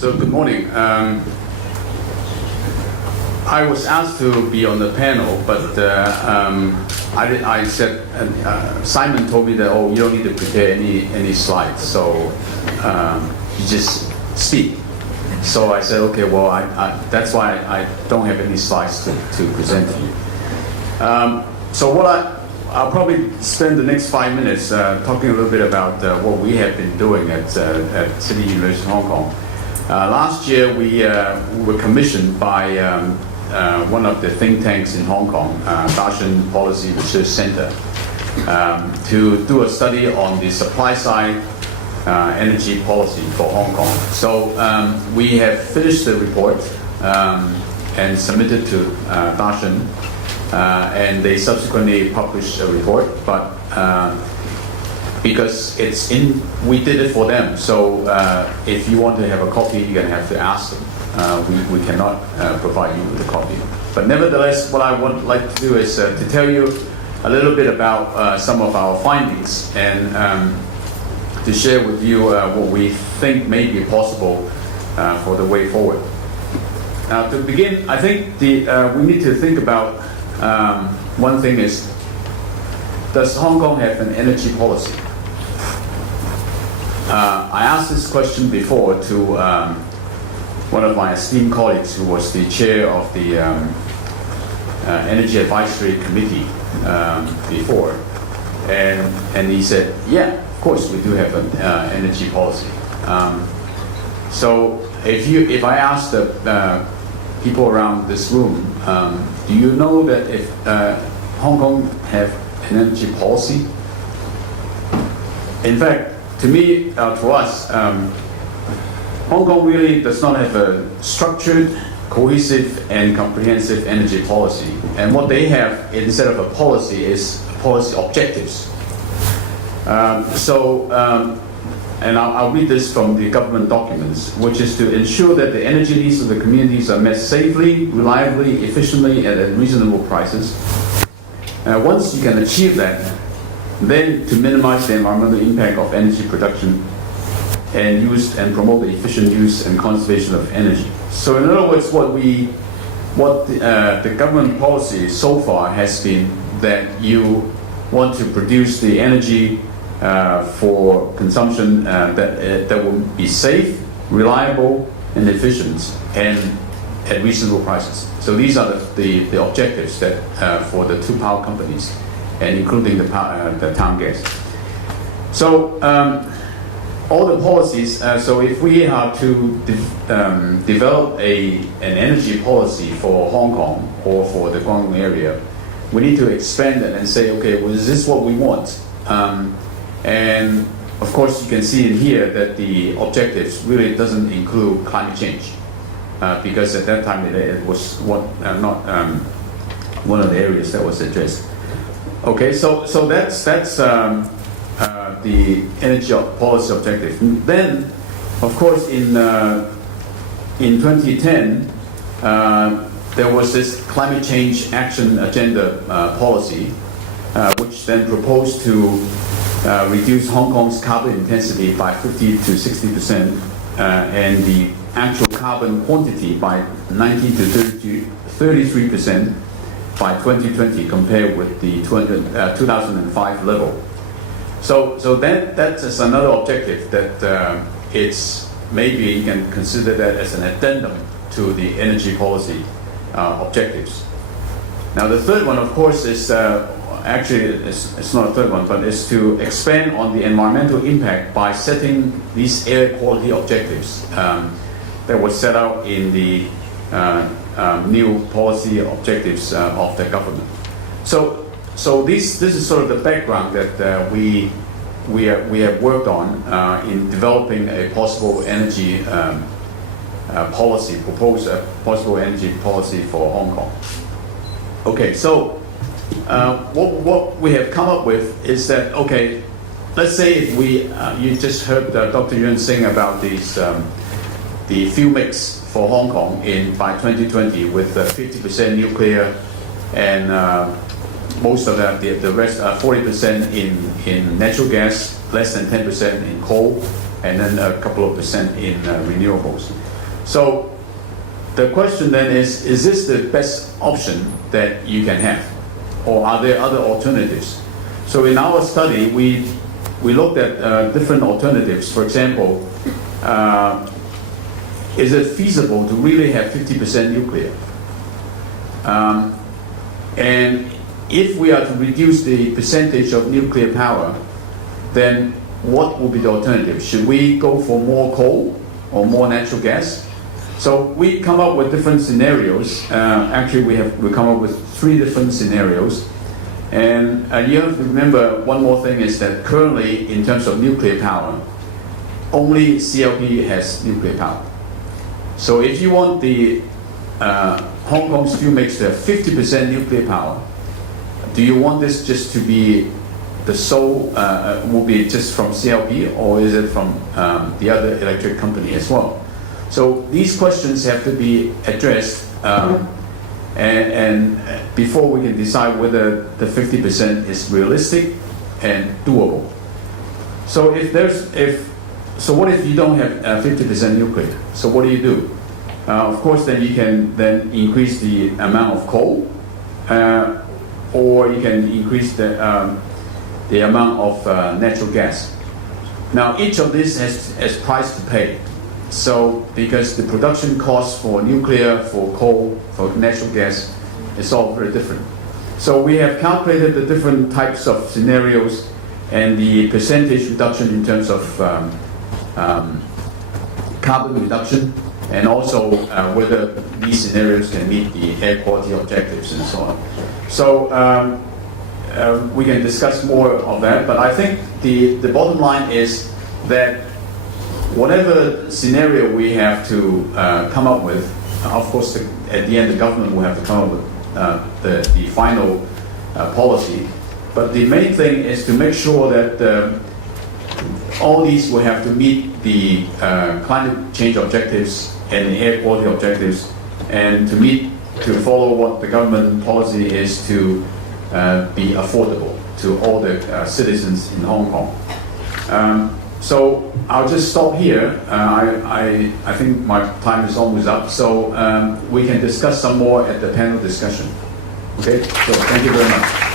So good morning. I was asked to be on the panel, but I said, Simon told me that, oh, you don't need to prepare any slides, so you just speak. So I said, okay, well, that's why I don't have any slides to present to you. So I'll probably spend the next 5 minutes talking a little bit about what we have been doing at City University of Hong Kong. Last year, we were commissioned by one of the think tanks in Hong Kong, Darshan Policy Research Center, to do a study on the supply side energy policy for Hong Kong. So we have finished the report and submitted to Darshan, and they subsequently published a report, but because we did it for them, so if you want to have a copy, you're going to have to ask them. We cannot provide you with a copy. But nevertheless, what I would like to do is to tell you a little bit about some of our findings and to share with you what we think may be possible for the way forward. Now, to begin, I think we need to think about one thing is, does Hong Kong have an energy policy? I asked this question before to one of my esteemed colleagues who was the chair of the Energy Advisory Committee before, and he said, yeah, of course we do have an energy policy. So if I ask the people around this room, do you know that if Hong Kong have an energy policy? In fact, to me, to us, Hong Kong really does not have a structured, cohesive, and comprehensive energy policy. And what they have, instead of a policy, is policy objectives. And I'll read this from the government documents, which is to ensure that the energy needs of the communities are met safely, reliably, efficiently, and at reasonable prices. Once you can achieve that, then to minimize the environmental impact of energy production and use and promote the efficient use and conservation of energy. So in other words, what the government policy so far has been that you want to produce the energy for consumption that will be safe, reliable, and efficient, and at reasonable prices. So these are the objectives that for the two power companies, and including the town gas. So all the policies. So if we are to develop an energy policy for Hong Kong or for the Guangdong area, we need to expand it and say, okay, well, is this what we want? And of course, you can see in here that the objectives really doesn't include climate change, because at that time it was not one of the areas that was addressed. Okay, so that's the energy policy objective. Then, of course, in 2010, there was this climate change action agenda policy, which then proposed to reduce Hong Kong's carbon intensity by 50 to 60%, and the actual carbon quantity by 19 to 33% by 2020, compared with the 2005 level. So that's another objective that it's maybe you can consider that as an addendum to the energy policy objectives. Now the third one, of course, is actually it's not a third one, but is to expand on the environmental impact by setting these air quality objectives that were set out in the new policy objectives of the government. So this is sort of the background that we have worked on in developing a possible energy policy, possible energy policy for Hong Kong. Okay, so what we have come up with is that, okay, let's say if you just heard Dr. Yuan sing about these the fuel mix for Hong Kong by 2020 with 50% nuclear and most of the rest 40% in natural gas, less than 10% in coal, and then a couple of percent in renewables. So the question then is this the best option that you can have? Or are there other alternatives? So in our study, we looked at different alternatives. For example, is it feasible to really have 50% nuclear? And if we are to reduce the percentage of nuclear power, then what will be the alternative? Should we go for more coal or more natural gas? So we come up with different scenarios. Actually, we come up with 3 different scenarios. And you have to remember one more thing is that currently, in terms of nuclear power, only CLP has nuclear power. So if you want the Hong Kong steel mix to have 50% nuclear power, do you want this just to be the sole, will be just from CLP, or is it from the other electric company as well? So these questions have to be addressed, and before we can decide whether the 50% is realistic and doable. So so what if you don't have 50% nuclear? So what do? Of course, then you can then increase the amount of coal, or you can increase the amount of natural gas. Now, each of these has price to pay. So, because the production cost for nuclear, for coal, for natural gas is all very different. So we have calculated the different types of scenarios and the percentage reduction in terms of carbon reduction, and also whether these scenarios can meet the air quality objectives and so on. So we can discuss more of that, but I think the bottom line is that whatever scenario we have to come up with, of course, at the end the government will have to come up with the final policy. But the main thing is to make sure that all these will have to meet the climate change objectives and the air quality objectives, and to follow what the government policy is to be affordable to all the citizens in Hong Kong. So I'll just stop here. I think my time is almost up, so we can discuss some more at the panel discussion. Okay, so thank you very much.